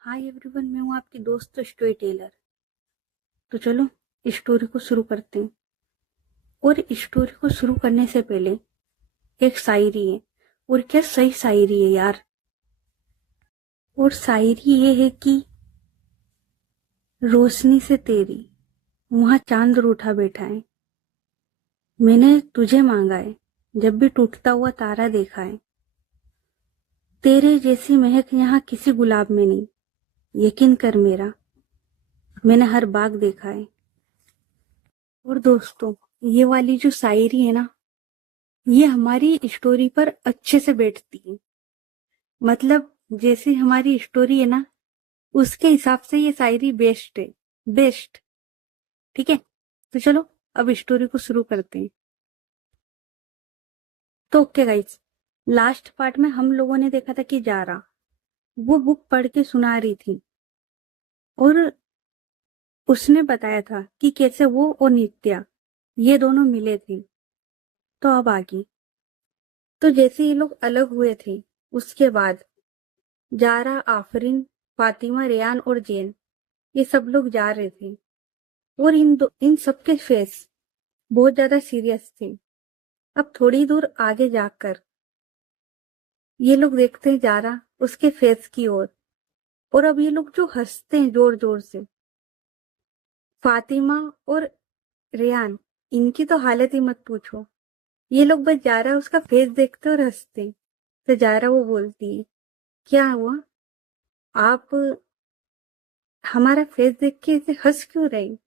Hi everyone, मैं हूँ आपकी दोस्त स्टोरी टेलर। तो चलो स्टोरी को शुरू करते हैं। और स्टोरी को शुरू करने से पहले एक शायरी है। और क्या सही शायरी है यार। और शायरी ये है कि रोशनी से तेरी वहां चांद रूठा बैठा है। मैंने तुझे मांगा है जब भी टूटता हुआ तारा देखा है। तेरे जैसी महक यहाँ किसी गुलाब में नहीं। यकीन कर मेरा, मैंने हर बाग देखा है। और दोस्तों, ये वाली जो शायरी है ना, ये हमारी स्टोरी पर अच्छे से बैठती है। मतलब जैसे हमारी स्टोरी है ना, उसके हिसाब से ये शायरी बेस्ट है। बेस्ट। ठीक है, तो चलो अब स्टोरी को शुरू करते हैं। तो ओके गाइस, लास्ट पार्ट में हम लोगों ने देखा था कि जारा वो बुक पढ़ के सुना रही थी। और उसने बताया था कि कैसे वो और नित्या ये दोनों मिले थे। तो अब आगे, तो जैसे ये लोग अलग हुए थे, उसके बाद जारा, आफरीन, फातिमा, रेयान और जैन ये सब लोग जा रहे थे। और इन सबके फेस बहुत ज्यादा सीरियस थे। अब थोड़ी दूर आगे जाकर ये लोग देखते हैं जा रहा उसके फेस की ओर। और अब ये लोग जो हंसते हैं जोर जोर से, फातिमा और रेयान, इनकी तो हालत ही मत पूछो। ये लोग बस जा रहा उसका फेस देखते और हंसते हैं। तो जा रहा वो बोलती है, क्या हुआ, आप हमारा फेस देख के ऐसे हंस क्यों रही।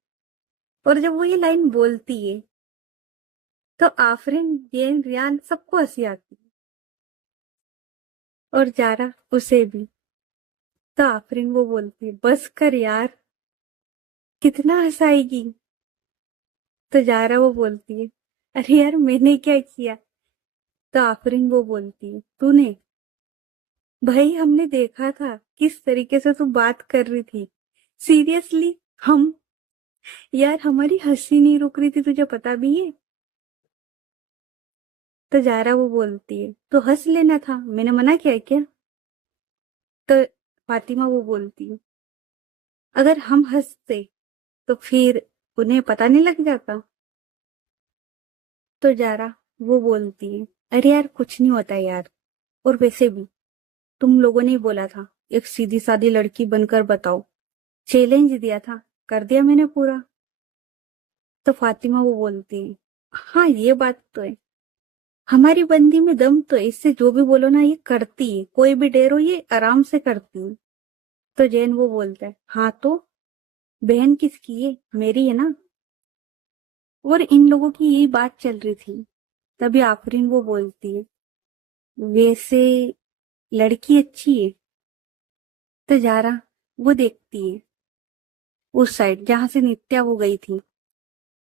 और जब वो ये लाइन बोलती है तो आफरीन, जैन, रियान सबको हंसी आती है। और जारा उसे भी। तो आफरीन वो बोलती है, बस कर यार, कितना हंसाएगी। तो जारा वो बोलती है, अरे यार मैंने क्या किया। तो आफरीन वो बोलती है, तूने, भाई हमने देखा था किस तरीके से तू बात कर रही थी। सीरियसली हम, यार हमारी हंसी नहीं रुक रही थी, तुझे पता भी है। तो जारा वो बोलती है, तो हंस लेना था, मैंने मना किया क्या। तो फातिमा वो बोलती है, अगर हम हंसते तो फिर उन्हें पता नहीं लग जाता। तो जारा वो बोलती है, अरे यार कुछ नहीं होता यार, और वैसे भी तुम लोगों ने ही बोला था एक सीधी सादी लड़की बनकर बताओ। चैलेंज दिया था, कर दिया मैंने पूरा। तो फातिमा वो बोलती है, हाँ ये बात तो है, हमारी बंदी में दम तो है, इससे जो भी बोलो ना ये करती है, कोई भी डेर हो ये आराम से करती है। तो जैन वो बोलता है, हाँ तो बहन किसकी है, मेरी है ना। और इन लोगों की यही बात चल रही थी। तभी आफरीन वो बोलती है, वैसे लड़की अच्छी है। तो जारा वो देखती है उस साइड जहां से नित्या वो गई थी।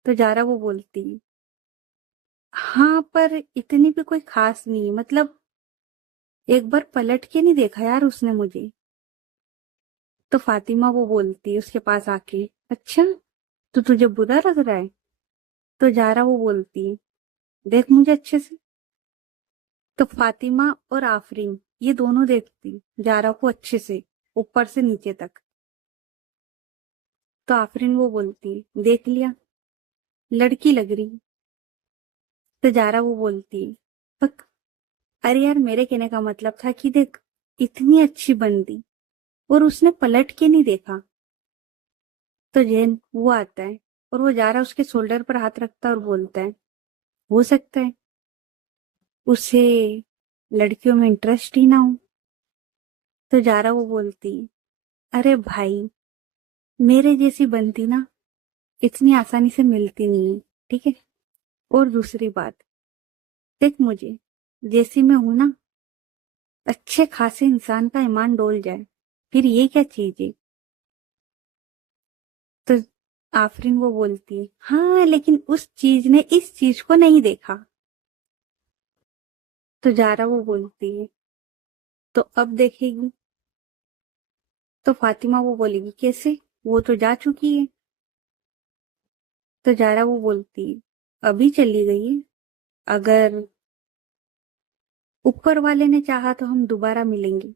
तो जारा वो बोलती है, हाँ पर इतनी भी कोई खास नहीं है, मतलब एक बार पलट के नहीं देखा यार उसने मुझे। तो फातिमा वो बोलती है उसके पास आके, अच्छा तो तुझे बुरा लग रहा है। तो जारा वो बोलती है, देख मुझे अच्छे से। तो फातिमा और आफरीन ये दोनों देखती जारा को अच्छे से, ऊपर से नीचे तक। तो आफरीन वो बोलती है, देख लिया, लड़की लग रही। तो जारा वो बोलती है, "पक, अरे यार मेरे कहने का मतलब था कि देख, इतनी अच्छी बंदी और उसने पलट के नहीं देखा। तो जैन वो आता है और वो जारा उसके शोल्डर पर हाथ रखता है और बोलता है, हो सकता है उसे लड़कियों में इंटरेस्ट ही ना हो। तो जारा वो बोलती है, अरे भाई, मेरे जैसी बंदी ना इतनी आसानी से मिलती नहीं है, ठीक है। और दूसरी बात, देख मुझे जैसी मैं हूं ना, अच्छे खासे इंसान का ईमान डोल जाए, फिर ये क्या चीज है। तो आफरीन वो बोलती है, हाँ लेकिन उस चीज ने इस चीज को नहीं देखा। तो जारा वो बोलती है, तो अब देखेगी। तो फातिमा वो बोलेगी, कैसे, वो तो जा चुकी है। तो जारा वो बोलती है, अभी चली गई है, अगर ऊपर वाले ने चाहा तो हम दोबारा मिलेंगे।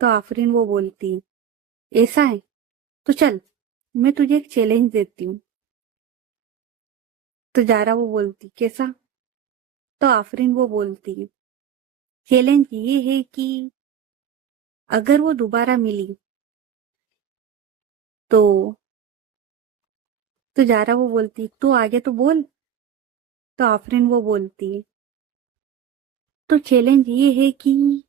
तो आफरीन वो बोलती है, ऐसा है तो चल, मैं तुझे एक चैलेंज देती हूँ। तो जारा वो बोलती, कैसा? तो आफरीन वो बोलती है, चैलेंज ये है कि अगर वो दोबारा मिली तो जारा वो बोलती, तू आगे तो बोल। तो आफरीन वो बोलती है, तो चैलेंज ये है कि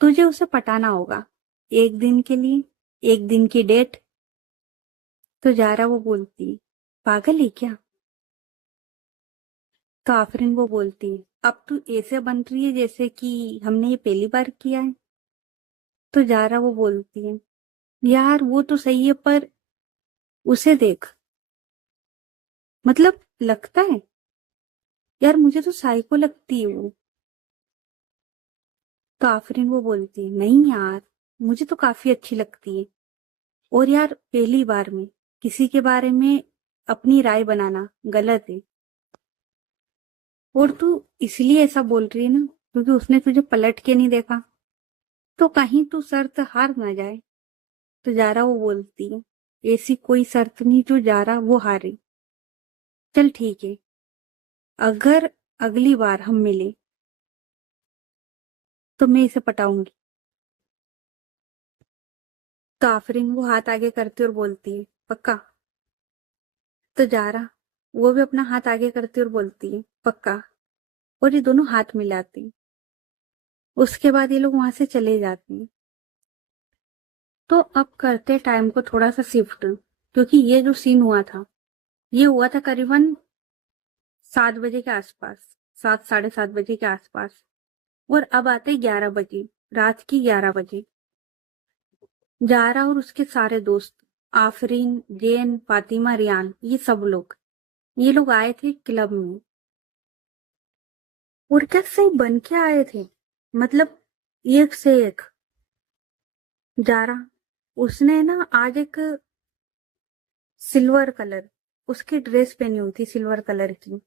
तुझे उसे पटाना होगा, एक दिन के लिए, एक दिन की डेट। तो जारा वो बोलती, पागल है क्या? तो आफरीन वो बोलती, अब तू ऐसे बन रही है जैसे कि हमने ये पहली बार किया है। तो जारा वो बोलती है, यार वो तो सही है पर उसे देख, मतलब लगता है यार, मुझे तो साइको लगती है वो। तो आफरीन वो बोलती है, नहीं यार, मुझे तो काफी अच्छी लगती है। और यार पहली बार में किसी के बारे में अपनी राय बनाना गलत है। और तू इसलिए ऐसा बोल रही है ना क्योंकि उसने तुझे पलट के नहीं देखा, तो कहीं तू शर्त हार ना जाए। तो जारा वो बोलती है, ऐसी कोई शर्त नहीं जो जारा वो हारे। चल ठीक है, अगर अगली बार हम मिले तो मैं इसे पटाऊंगी। तो आफरीन वो हाथ आगे करती और बोलती है, पक्का? तो जारा वो भी अपना हाथ आगे करती और बोलती है, पक्का। और ये दोनों हाथ मिलाती, उसके बाद ये लोग वहां से चले जाते हैं। तो अब करते टाइम को थोड़ा सा शिफ्ट, क्योंकि ये जो सीन हुआ था ये हुआ था करीबन 7 बजे के आसपास, 7 साढ़े 7 बजे के आसपास। और अब आते 11 बजे, रात की 11 बजे। जारा और उसके सारे दोस्त, आफरीन, जैन, फातिमा, रियान, ये लोग आए थे क्लब में। और क्या सही बन के आए थे, मतलब एक से एक। जारा उसने ना आज एक सिल्वर कलर, उसकी ड्रेस पहनी हुई थी सिल्वर कलर की,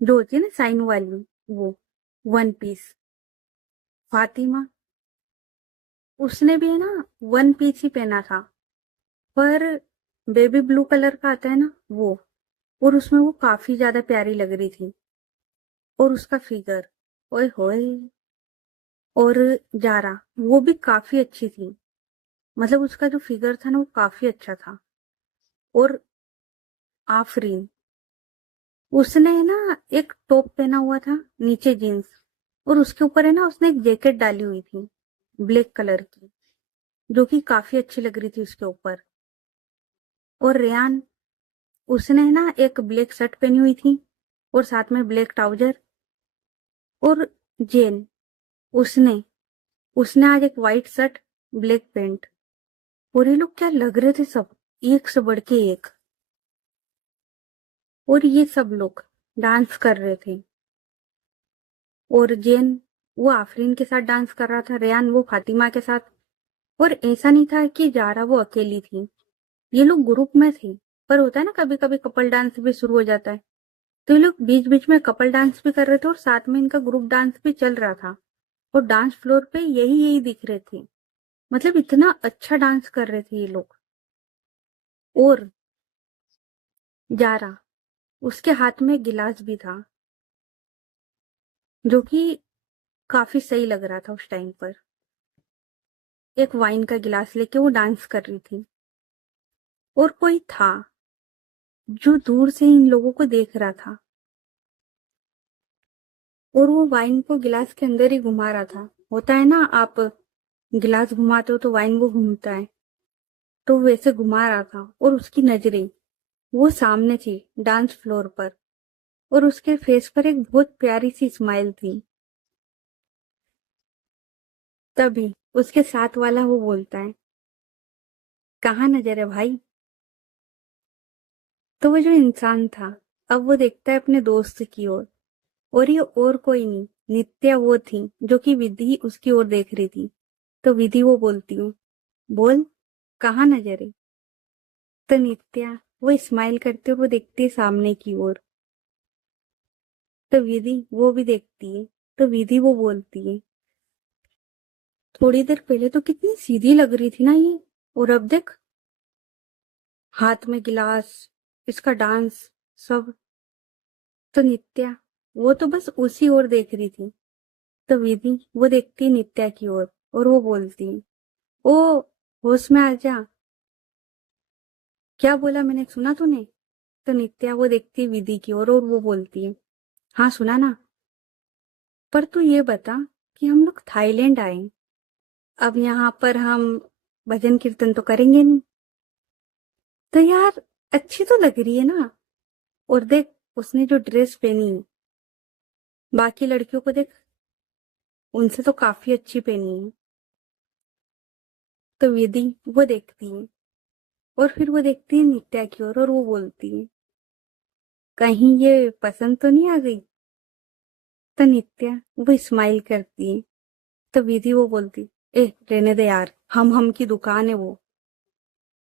जो होती है ना साइन वाली, वो वन पीस। फातिमा उसने भी है ना वन पीस ही पहना था, पर बेबी ब्लू कलर का आता है ना वो। और उसमें वो काफी ज्यादा प्यारी लग रही थी। और उसका फिगर, ओए होए। और जारा वो भी काफी अच्छी थी, मतलब उसका जो फिगर था ना वो काफी अच्छा था। और आफरीन उसने है ना एक टॉप पहना हुआ था, नीचे जीन्स, और उसके ऊपर है ना उसने एक जैकेट डाली हुई थी ब्लैक कलर की, जो कि काफी अच्छी लग रही थी उसके ऊपर। और रेयान उसने है ना एक ब्लैक शर्ट पहनी हुई थी और साथ में ब्लैक ट्राउजर। और जेन उसने उसने आज एक वाइट शर्ट, ब्लैक पैंट। और ये लोग क्या लग रहे थे सब, एक से बढ़ के एक। और ये सब लोग डांस कर रहे थे। और जेन वो आफरीन के साथ डांस कर रहा था, रेयान वो फातिमा के साथ। और ऐसा नहीं था कि जारा वो अकेली थी, ये लोग ग्रुप में थे। पर होता है ना कभी कभी कपल डांस भी शुरू हो जाता है, तो ये लोग बीच बीच में कपल डांस भी कर रहे थे और साथ में इनका ग्रुप डांस भी चल रहा था। और डांस फ्लोर पे यही यही दिख रहे थे, मतलब इतना अच्छा डांस कर रहे थे ये लोग। और जारा उसके हाथ में गिलास भी था, जो कि काफी सही लग रहा था उस टाइम पर। एक वाइन का गिलास लेके वो डांस कर रही थी। और कोई था जो दूर से इन लोगों को देख रहा था, और वो वाइन को गिलास के अंदर ही घुमा रहा था। होता है ना, आप गिलास घुमाते हो तो वाइन वो घूमता है, तो वैसे घुमा रहा था। और उसकी नजरें वो सामने थी डांस फ्लोर पर, और उसके फेस पर एक बहुत प्यारी सी स्माइल थी। तभी उसके साथ वाला वो बोलता है, कहाँ नजर है भाई? तो वो जो इंसान था, अब वो देखता है अपने दोस्त की ओर, और ये और कोई नहीं, नित्या वो थी जो कि विधि उसकी ओर देख रही थी। तो विधि वो बोलती हूँ, बोल, कहाँ नजर है? तो नित्या वो स्माइल करते हुए वो देखती है सामने की ओर। तो विधि वो भी देखती है। तो विधि वो बोलती है, थोड़ी देर पहले तो कितनी सीधी लग रही थी ना ये, और अब देख, हाथ में गिलास, इसका डांस, सब। तो नित्या, वो तो बस उसी ओर देख रही थी। तो विधि वो देखती नित्या की ओर, और वो बोलती, ओ, होश में आ जा। क्या बोला मैंने, सुना तूने? तो नित्या वो देखती है विधि की ओर, और वो बोलती है, हाँ सुना ना। पर तू ये बता कि हम लोग थाईलैंड आए, अब यहाँ पर हम भजन कीर्तन तो करेंगे नहीं। तो यार, अच्छी तो लग रही है ना। और देख, उसने जो ड्रेस पहनी है, बाकी लड़कियों को देख, उनसे तो काफी अच्छी पहनी है। तो विधि वो देखती है, और फिर वो देखती है नित्या की ओर, और वो बोलती है, कहीं ये पसंद तो नहीं आ गई? तो नित्या वो स्माइल करती है। तो विधि वो बोलती, ए रहने दे यार, हम की दुकान है वो।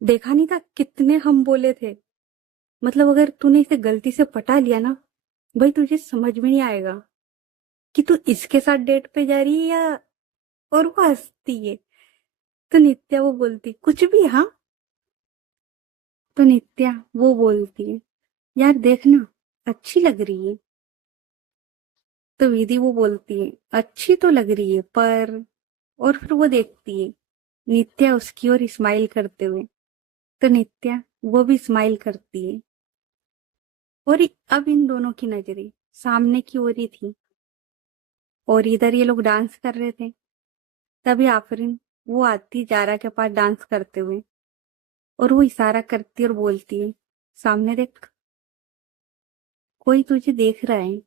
देखा नहीं था कितने हम बोले थे। मतलब अगर तूने इसे गलती से पटा लिया ना, भाई तुझे समझ में नहीं आएगा कि तू इसके साथ डेट पे जा रही है या। और वो हंसती है। तो नित्या वो बोलती, कुछ भी, हाँ। तो नित्या वो बोलती है, यार देखना, अच्छी लग रही है। तो विधि वो बोलती है, अच्छी तो लग रही है पर। और फिर वो देखती है नित्या उसकी ओर स्माइल करते हुए। तो नित्या वो भी स्माइल करती है। और अब इन दोनों की नजरें सामने की ओर ही थी, और इधर ये लोग डांस कर रहे थे। तभी आफरीन वो आती जारा के पास डांस करते हुए, और वो इशारा करती और बोलती है, सामने देख, कोई तुझे देख रहा है।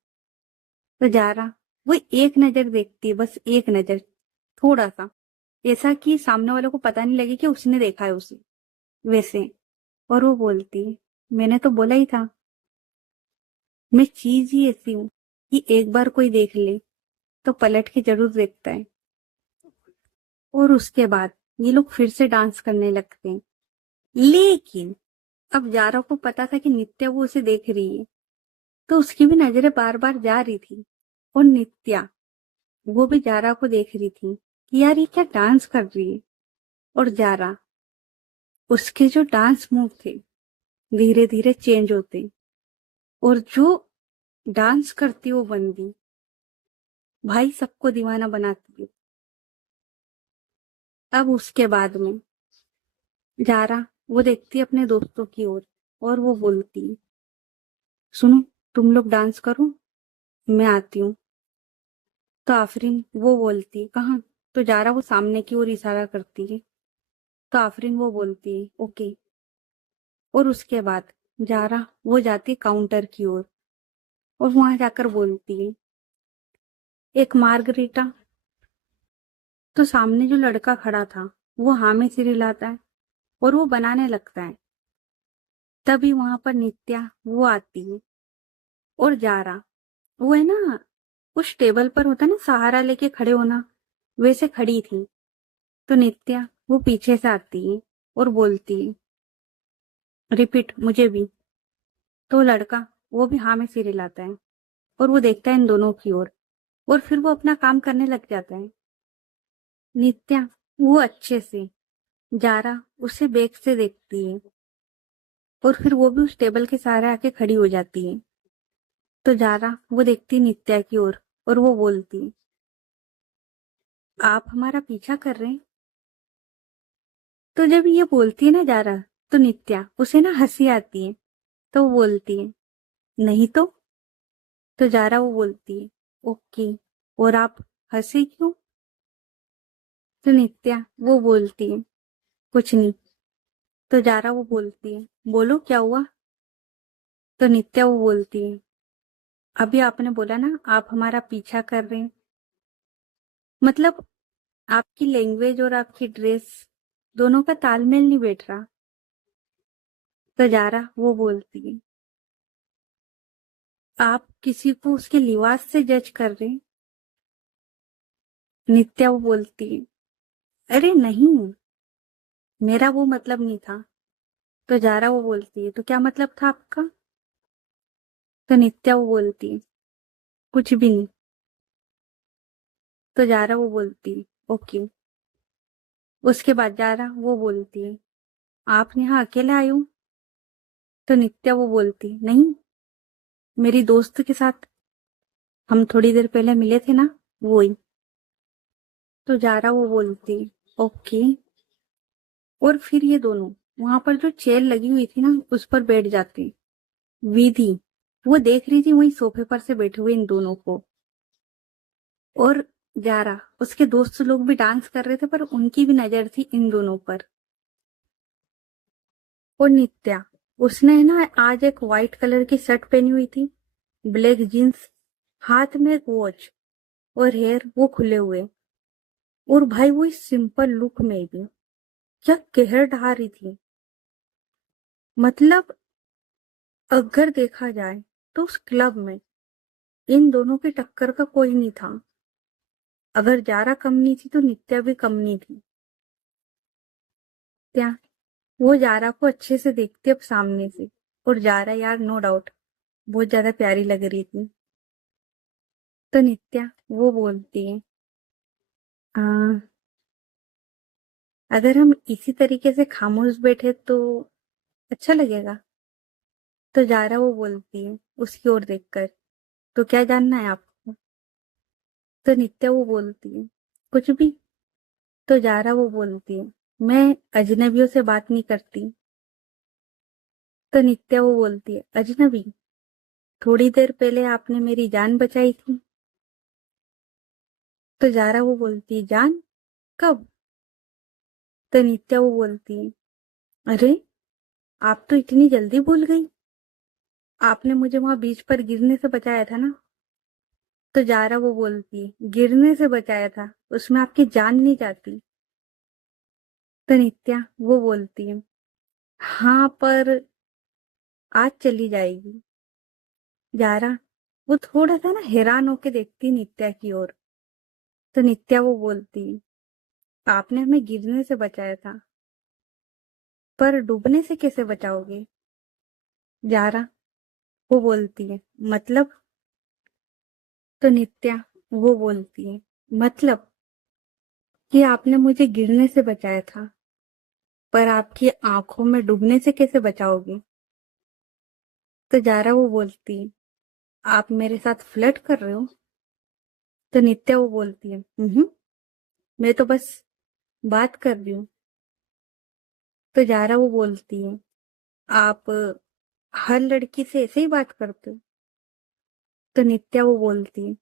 तो जारा वो एक नजर देखती है, बस एक नजर, थोड़ा सा, ऐसा कि सामने वालों को पता नहीं लगे कि उसने देखा है उसे, वैसे। और वो बोलती है, मैंने तो बोला ही था, मैं चीज ही ऐसी हूं कि एक बार कोई देख ले तो पलट के जरूर देखता है। और उसके बाद ये लोग फिर से डांस करने लगते हैं। लेकिन अब जारा को पता था कि नित्या वो उसे देख रही है, तो उसकी भी नजरें बार बार जा रही थी। और नित्या वो भी जारा को देख रही थी कि यार ये क्या डांस कर रही है। और जारा, उसके जो डांस मूव थे धीरे धीरे चेंज होते, और जो डांस करती वो बंदी, भाई सबको दीवाना बनाती है। अब उसके बाद में जारा वो देखती है अपने दोस्तों की ओर, और वो बोलती है, सुनो, तुम लोग डांस करो, मैं आती हूँ। तो आफरीन वो बोलती है, कहाँ? तो जारा वो सामने की ओर इशारा करती है। तो आफरीन वो बोलती है, ओके। और उसके बाद जारा वो जाती है काउंटर की ओर, और वहां जाकर बोलती है, एक मार्गरीटा। तो सामने जो लड़का खड़ा था वो हाँ में सिर हिलाता है, और वो बनाने लगता है। तभी वहां पर नित्या वो आती है, और जारा वो है ना, उस टेबल पर होता है ना सहारा लेके खड़े होना, वैसे खड़ी थी। तो नित्या वो पीछे से आती है, और बोलती है, रिपीट मुझे भी। तो लड़का वो भी हाँ में सिर हिलाता है, और वो देखता है इन दोनों की ओर, और फिर वो अपना काम करने लग जाता है। नित्या वो अच्छे से, जारा उसे बेग से देखती है, और फिर वो भी उस टेबल के सहारे आके खड़ी हो जाती है। तो जारा वो देखती है नित्या की ओर, और वो बोलती है, आप हमारा पीछा कर रहे हैं? तो जब ये बोलती है ना जारा, तो नित्या उसे ना हंसी आती है। तो वो बोलती है, नहीं तो। तो जारा वो बोलती है, ओके, और आप हंसे क्यों? तो नित्या वो बोलती है, कुछ नहीं। तो जारा वो बोलती है, बोलो क्या हुआ? तो नित्या वो बोलती है, अभी आपने बोला ना आप हमारा पीछा कर रहे हैं, मतलब आपकी लैंग्वेज और आपकी ड्रेस दोनों का तालमेल नहीं बैठ रहा। तो जारा वो बोलती है, आप किसी को उसके लिबास से जज कर रहे हैं? नित्या वो बोलती है, अरे नहीं, मेरा वो मतलब नहीं था। तो जारा वो बोलती है, तो क्या मतलब था आपका? तो नित्या वो बोलती है, कुछ भी नहीं। तो जारा वो बोलती है, ओके। उसके बाद जारा वो बोलती है, आप यहाँ अकेले आई हूँ? तो नित्या वो बोलती, नहीं, मेरी दोस्त के साथ, हम थोड़ी देर पहले मिले थे ना, वो ही। तो जारा वो बोलती, ओके। और फिर ये दोनों वहां पर जो चेयर लगी हुई थी ना, उस पर बैठ जाते। विधि वो देख रही थी वही सोफे पर से बैठे हुए इन दोनों को। और जारा, उसके दोस्त लोग भी डांस कर रहे थे, पर उनकी भी नजर थी इन दोनों पर। और नित्या, उसने है ना आज एक व्हाइट कलर की शर्ट पहनी हुई थी, ब्लैक जीन्स, हाथ में एक वॉच, और हेयर वो खुले हुए। और भाई वो इस सिंपल लुक में भी क्या कहर ढा रही थी। मतलब अगर देखा जाए तो उस क्लब में इन दोनों की टक्कर का कोई नहीं था। अगर जारा कम नहीं थी तो नित्या भी कम नहीं थी। क्या वो जारा को अच्छे से देखती अब सामने से। और जारा यार नो डाउट बहुत ज्यादा प्यारी लग रही थी। तो नित्या वो बोलती है, "आ, अगर हम इसी तरीके से खामोश बैठे तो अच्छा लगेगा?" तो जारा वो बोलती है उसकी ओर देखकर, तो क्या जानना है आपको? तो नित्या वो बोलती है, कुछ भी। तो जारा वो बोलती है, मैं अजनबियों से बात नहीं करती। तो नित्या वो बोलती है, अजनबी? थोड़ी देर पहले आपने मेरी जान बचाई थी। तो जारा वो बोलती है, जान? कब? तो नित्या वो बोलती है, अरे आप तो इतनी जल्दी भूल गई, आपने मुझे वहां बीच पर गिरने से बचाया था ना। तो जारा वो बोलती है, गिरने से बचाया था, उसमें आपकी जान नहीं जाती। तो नित्या वो बोलती है, हाँ पर आज चली जाएगी। जारा वो थोड़ा सा ना हैरान होके देखती नित्या की ओर। तो नित्या वो बोलती है, आपने हमें गिरने से बचाया था, पर डूबने से कैसे बचाओगे? जारा वो बोलती है, मतलब? तो नित्या वो बोलती है, मतलब कि आपने मुझे गिरने से बचाया था, पर आपकी आंखों में डूबने से कैसे बचाओगे? तो जारा वो बोलती है, आप मेरे साथ फ्लर्ट कर रहे हो? तो नित्या वो बोलती है, मैं तो बस बात कर रही हूँ। तो जारा वो बोलती है, आप हर लड़की से ऐसे ही बात करते हो? तो नित्या वो बोलती है,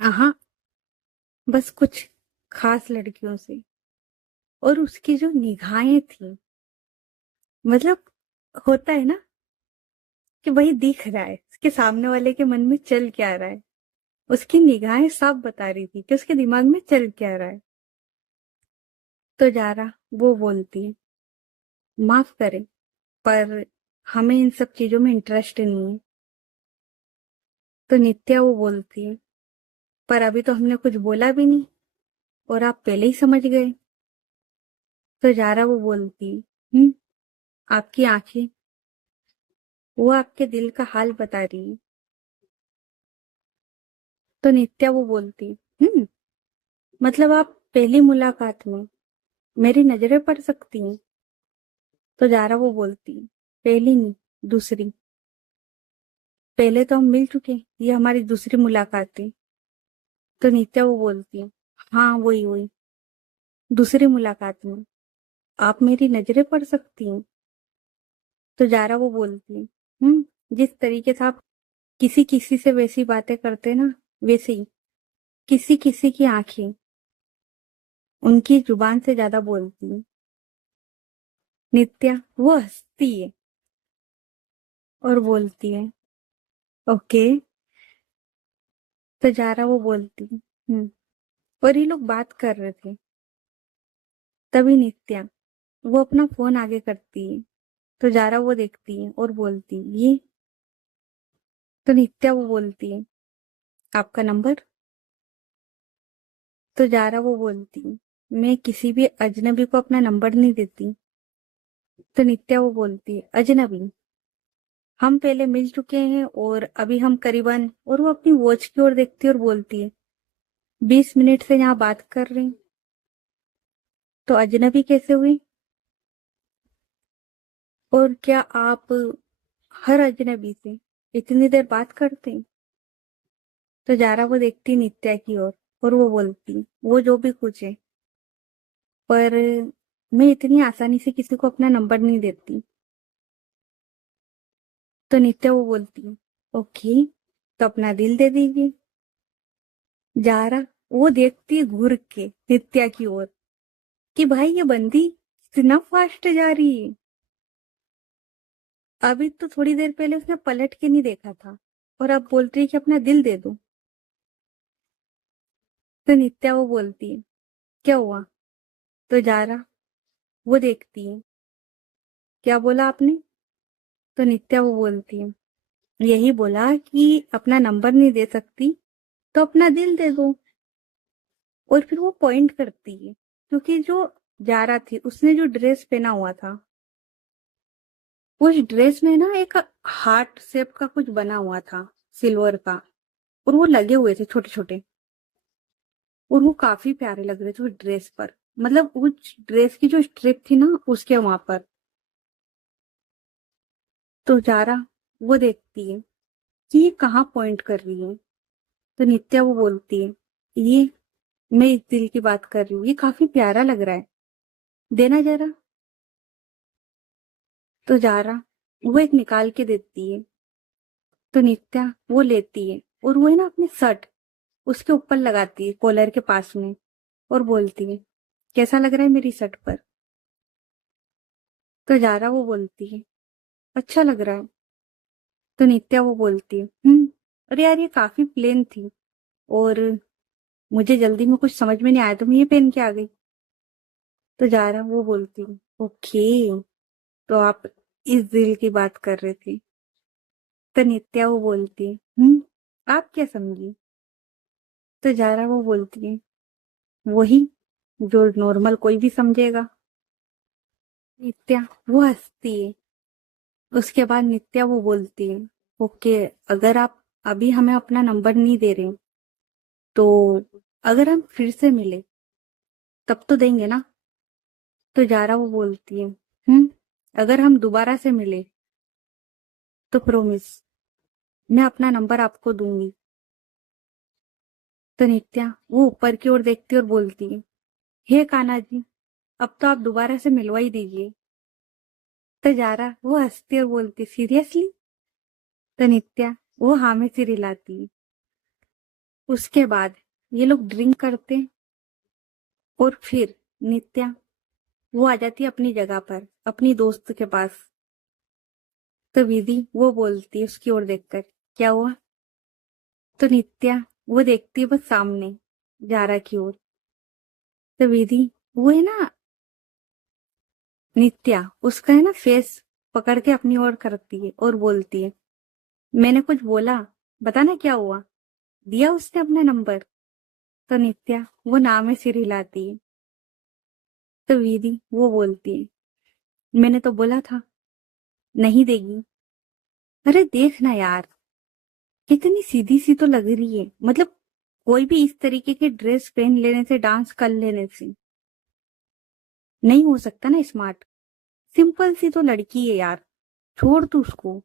हाँ, बस कुछ खास लड़कियों से। और उसकी जो निगाहें थी, मतलब होता है ना कि वही दिख रहा है उसके सामने वाले के मन में चल क्या रहा है। उसकी निगाहें साफ बता रही थी कि उसके दिमाग में चल क्या रहा है। तो जारा वो बोलती है, माफ करें, पर हमें इन सब चीजों में इंटरेस्ट नहीं है। तो नित्या वो बोलती है, पर अभी तो हमने कुछ बोला भी नहीं और आप पहले ही समझ गए। तो जारा वो बोलती है, आपकी आंखें, वो आपके दिल का हाल बता रही है। तो नित्या वो बोलती, मतलब आप पहली मुलाकात में मेरी नजरें पड़ सकती हैं? तो जारा वो बोलती, पहली नहीं, दूसरी। पहले तो हम मिल चुके, ये हमारी दूसरी मुलाकात थी। तो नित्या वो बोलती है, हाँ वही वही, दूसरी मुलाकात में आप मेरी नजरें पड़ सकती हैं। तो जारा वो बोलती है, जिस तरीके से आप किसी किसी से वैसी बातें करते हैं ना, वैसे ही किसी किसी की आंखें उनकी जुबान से ज्यादा बोलती हैं। नित्या वो हंसती है और बोलती है, ओके। तो जारा वो बोलती है, और ये लोग बात कर रहे थे, तभी नित्या वो अपना फोन आगे करती है। तो जारा वो देखती है और बोलती है, ये? तो नित्या वो बोलती है, आपका नंबर? तो जारा वो बोलती है, मैं किसी भी अजनबी को अपना नंबर नहीं देती। तो नित्या वो बोलती है, अजनबी? हम पहले मिल चुके हैं और अभी हम करीबन, और वो अपनी वॉच की ओर देखती है और बोलती है, 20 मिनट से यहाँ बात कर रही हूँ। तो अजनबी कैसे हुई? और क्या आप हर अजनबी से इतनी देर बात करते हैं? तो जारा वो देखती नित्या की ओर और वो बोलती, वो जो भी कुछ है, पर मैं इतनी आसानी से किसी को अपना नंबर नहीं देती। तो नित्या वो बोलती, ओके, तो अपना दिल दे दीजिए। जारा वो देखती है घूर के नित्या की ओर कि भाई ये बंदी इतना फास्ट जा रही है। अभी तो थोड़ी देर पहले उसने पलट के नहीं देखा था और अब बोल रही है कि अपना दिल दे दो। तो नित्या वो बोलती है, क्या हुआ? तो जारा वो देखती है, क्या बोला आपने? तो नित्या वो बोलती है, यही बोला कि अपना नंबर नहीं दे सकती तो अपना दिल दे दो। और फिर वो पॉइंट करती है क्योंकि जो जारा थी उसने जो ड्रेस पहना हुआ था उस ड्रेस में ना एक हार्ट शेप का कुछ बना हुआ था, सिल्वर का, और वो लगे हुए थे छोटे छोटे, और वो काफी प्यारे लग रहे थे उस ड्रेस पर। मतलब उस ड्रेस की जो स्ट्रिप थी ना उसके वहां पर। तो जारा वो देखती है कि ये कहाँ पॉइंट कर रही है। तो नित्या वो बोलती है, ये मैं इस दिल की बात कर रही हूँ, ये काफी प्यारा लग रहा है, देना जरा। तो जारा वो एक निकाल के देती है। तो नित्या वो लेती है और वो है ना अपनी शर्ट उसके ऊपर लगाती है कॉलर के पास में, और बोलती है, कैसा लग रहा है मेरी शर्ट पर? तो जारा वो बोलती है, अच्छा लग रहा है। तो नित्या वो बोलती है, अरे यार ये काफी प्लेन थी और मुझे जल्दी में कुछ समझ में नहीं आया तो मैं ये पहन के आ गई। तो जारा वो बोलती है, ओके, तो आप इस दिल की बात कर रहे थे। तो नित्या वो बोलती है, आप क्या समझी? तो जारा वो बोलती है, वही जो नॉर्मल कोई भी समझेगा। नित्या वो हंसती है। उसके बाद नित्या वो बोलती है, ओके, अगर आप अभी हमें अपना नंबर नहीं दे रहे तो अगर हम फिर से मिले तब तो देंगे ना? तो जारा वो बोलती है, अगर हम दोबारा से मिले तो प्रॉमिस मैं अपना नंबर आपको दूंगी। तो नित्या वो ऊपर की ओर देखती और बोलती है, हे कान्हा जी, अब तो आप दोबारा से मिलवा ही दीजिए। तो जारा वो हंसती और बोलती, सीरियसली? तो नित्या वो हाँ में सिर हिलाती है। उसके बाद ये लोग ड्रिंक करते और फिर नित्या वो आ जाती है अपनी जगह पर अपनी दोस्त के पास। तो विधि वो बोलती है उसकी ओर देखकर, क्या हुआ? तो नित्या वो देखती है बस सामने जारा की ओर। तो विधि वो है ना, नित्या उसका है ना फेस पकड़ के अपनी ओर करती है और बोलती है, मैंने कुछ बोला, बता ना क्या हुआ? दिया उसने अपना नंबर? तो नित्या वो ना में सिर हिलाती है। तो विधि वो बोलती है, मैंने तो बोला था नहीं देगी। अरे देख ना यार, कितनी सीधी सी तो लग रही है, मतलब कोई भी इस तरीके के ड्रेस पहन लेने से डांस कर लेने से नहीं हो सकता ना स्मार्ट। सिंपल सी तो लड़की है यार, छोड़ तू उसको।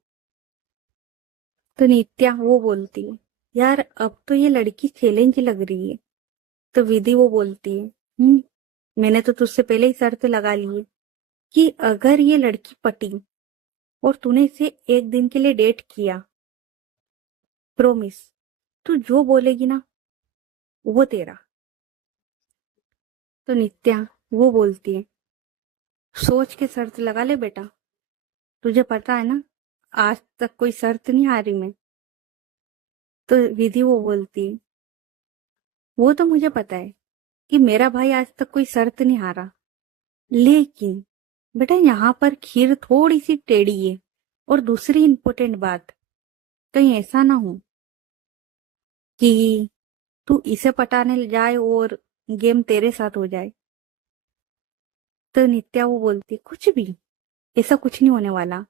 तो नित्या वो बोलती है, यार अब तो ये लड़की चैलेंज लग रही है। तो विधि वो बोलती है, मैंने तो तुझसे पहले ही शर्त लगा ली है कि अगर ये लड़की पटी और तूने इसे एक दिन के लिए डेट किया, प्रोमिस तू जो बोलेगी ना वो तेरा। तो नित्या वो बोलती है, सोच के शर्त लगा ले बेटा, तुझे पता है ना आज तक कोई शर्त नहीं हारी मैं। तो विधि वो बोलती है, वो तो मुझे पता है कि मेरा भाई आज तक कोई शर्त नहीं हारा, लेकिन बेटा यहाँ पर खीर थोड़ी सी टेढ़ी है। और दूसरी इंपॉर्टेंट बात, कहीं ऐसा ना हो कि तू इसे पटाने जाए और गेम तेरे साथ हो जाए। तो नित्या वो बोलती, कुछ भी, ऐसा कुछ नहीं होने वाला,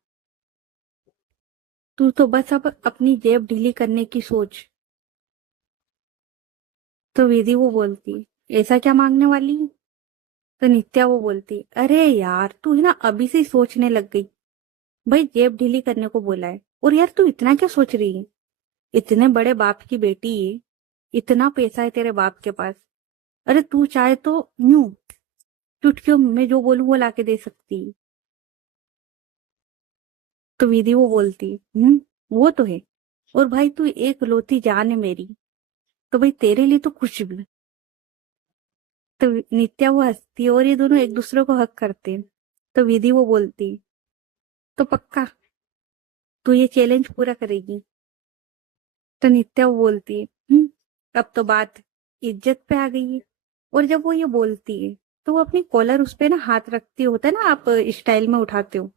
तू तो बस अब अपनी जेब ढीली करने की सोच। तो विधि वो बोलती, ऐसा क्या मांगने वाली है? तो नित्या वो बोलती, अरे यार तू है ना अभी से ही सोचने लग गई। भाई जेब ढीली करने को बोला है, और यार तू इतना क्या सोच रही है? इतने बड़े बाप की बेटी है, इतना पैसा है तेरे बाप के पास। अरे तू चाहे तो यूं चुटकियों में जो बोलूं वो लाके दे सकती है। तो विधि वो बोलती, वो तो है। और भाई तू एक लौती जान है मेरी, तो भाई तेरे लिए तो कुछ भी। तो नित्या वो हंसती है और ये दोनों एक दूसरे को हक करते हैं। तो विधि वो बोलती, तो पक्का तू ये चैलेंज पूरा करेगी? तो नित्या वो बोलती है, अब तो बात इज्जत पे आ गई है। और जब वो ये बोलती है तो वो अपनी कॉलर उस पे ना हाथ रखती होता है ना, आप स्टाइल में उठाते हो।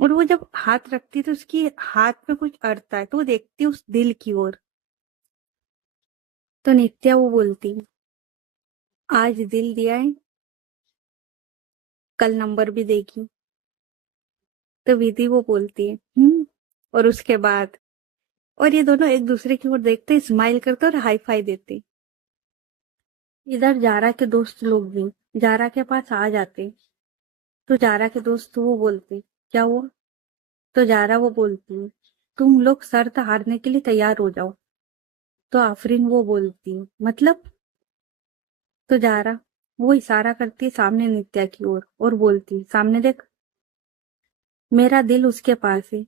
और वो जब हाथ रखती है तो उसकी हाथ में कुछ अड़ता है, तो वो देखती है उस दिल की ओर। तो नित्या वो बोलती, आज दिल दिया है, कल नंबर भी देगी। तो विधि वो बोलती है, और उसके बाद, और ये दोनों एक दूसरे की ओर देखते, स्माइल करते और हाई फाई देते। इधर जारा के दोस्त लोग भी जारा के पास आ जाते। तो जारा के दोस्त वो बोलते, क्या हुआ? तो जारा वो बोलती, तुम लोग शर्त हारने के लिए तैयार हो जाओ। तो आफरीन वो बोलती, मतलब? तो जारा वो इशारा करती है सामने नित्या की ओर और बोलती, सामने देख, मेरा दिल उसके पास है।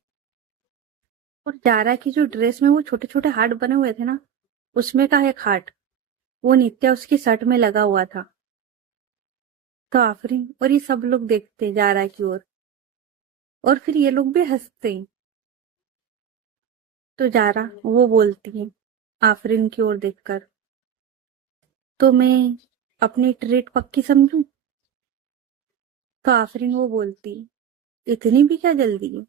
और जारा की जो ड्रेस में वो छोटे छोटे हार्ट बने हुए थे ना, उसमें का एक हार्ट वो नित्या उसकी शर्ट में लगा हुआ था। तो आफरीन और ये सब लोग देखते जारा की ओर, और फिर ये लोग भी हंसते। तो जारा वो बोलती है आफरीन की ओर देखकर, तो मैं अपनी ट्रीट पक्की समझूं? तो आफरीन वो बोलती, इतनी भी क्या जल्दी है?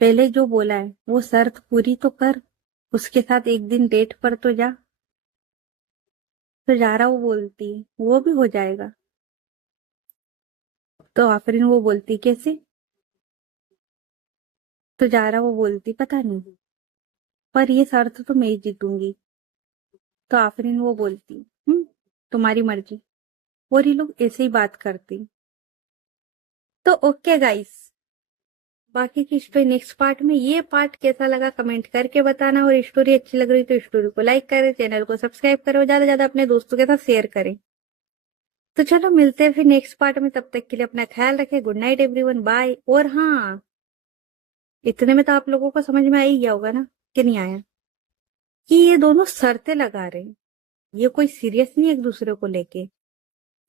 पहले जो बोला है वो शर्त पूरी तो कर, उसके साथ एक दिन डेट पर तो जा। तो जारा वो बोलती, वो भी हो जाएगा। तो आफरीन वो बोलती, कैसे? तो जारा वो बोलती, पता नहीं, पर ये शर्त तो मैं ही जीतूंगी। तो आफरीन वो बोलती, तुम्हारी मर्जी। और ये लोग ऐसे ही बात करती। तो ओके गाइस, बाकी की स्टोरी नेक्स्ट पार्ट में। ये पार्ट कैसा लगा कमेंट करके बताना, और स्टोरी अच्छी लग रही तो स्टोरी को लाइक करें, चैनल को सब्सक्राइब करो, ज्यादा से ज्यादा अपने दोस्तों के साथ शेयर करें। तो चलो मिलते हैं फिर नेक्स्ट पार्ट में, तब तक के लिए अपना ख्याल रखें। Good night everyone, bye. और हाँ, इतने में तो आप लोगों को समझ में आ ही गया होगा ना, कि नहीं आया, कि ये दोनों शर्तें लगा रहे हैं। ये कोई सीरियस नहीं है एक दूसरे को लेके,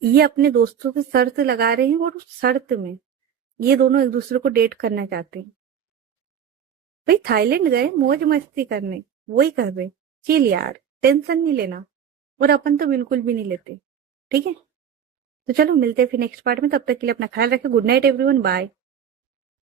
ये अपने दोस्तों की शर्त लगा रहे हैं, और उस शर्त में ये दोनों एक दूसरे को डेट करना चाहते हैं। भाई थाईलैंड गए मौज मस्ती करने, वही कर रहे, चिल यार, टेंशन नहीं लेना। और अपन तो बिल्कुल भी नहीं लेते, ठीक है? तो चलो मिलते हैं फिर नेक्स्ट पार्ट में, तब तक के लिए अपना ख्याल रखें। Good night everyone, bye.